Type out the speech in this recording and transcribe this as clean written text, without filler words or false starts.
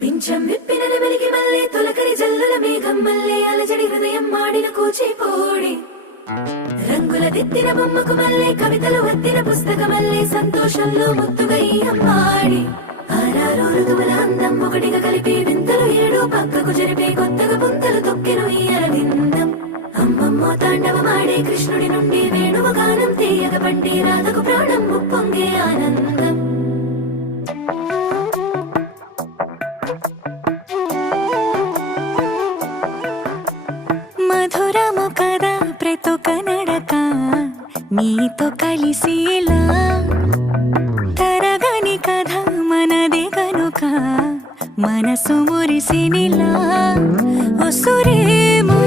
పింఛం విప్పిన నెమలికి మల్లె తొలకరి జల్లుల మేఘం మల్లె అలజడి హృదయం మాడిన కూచిపోడి రంగుల దిద్దిన బొమ్మకు మల్లె కవితలు వద్దిన పుస్తక మల్లె సంతోషంలో ముద్దుగా ఈ అమ్మాడి ఆరారు ఋతువుల అందం ఒకటిగా కలిపి వింతలు ఏడు పక్కకు జరిపే కొత్తగా పుంతలు తొక్కెను ఈ అరవిందం అమ్మమ్మో తాండవమాడే కృష్ణుడి నుండి వేణువ గానం తీయగ పండి రాధకు ప్రాణం ముప్పొంగే ఆనందం మధురము కదా ప్రతొక నడక నీతో కలిసేలా తరగని కథ మనదే కనుక మనసు మురిసినిలా ఉసురేమో